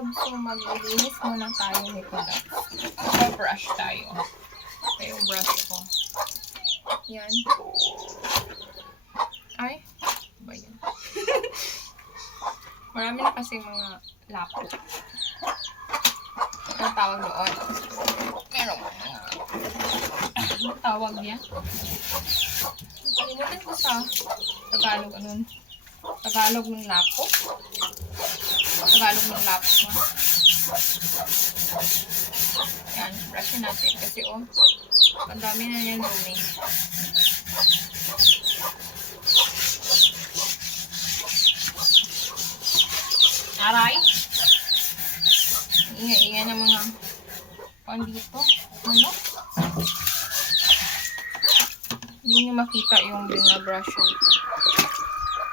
loob. So, maglilinis muna tayo nito. Mag-brush tayo. Ito yung brush ko. Yan. Ay, ba yan? Marami na kasi mga lapo. Ang tawag doon. Meron mga... Ano tawag niya? Kalimutan ko sa Tagalog. Anong Tagalog ng lapo? Tagalog ng lapo nga. Yan, brushin natin. Kasi oh, ang dami na yan dumi. Aray! Ingay-ingay ng mga pan dito. Ano? Hindi nyo makita yung binabrush ko.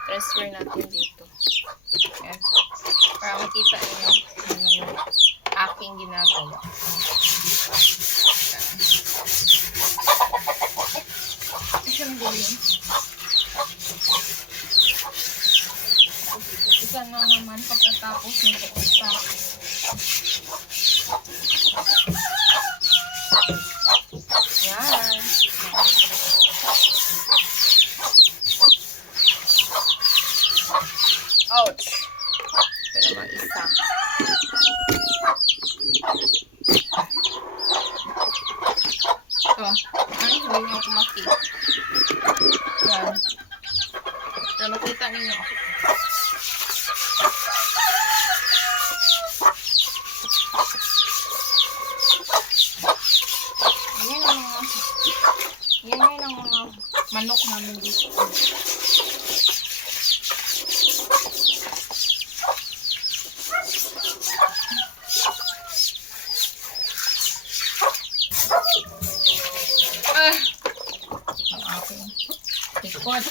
Transfer natin dito. Ayan. Para makita nyo ano yung aking ginagawa. Isang gawin. Isa na naman pagkatapos nito isa. Yan. Ouch! Ito naman eh. isa. Ito. Ay, hindi niyo ako makita. Yan. Ito, makita ninyo ako. Yan ang mga, yan ang mga manok namin dito. ก่อน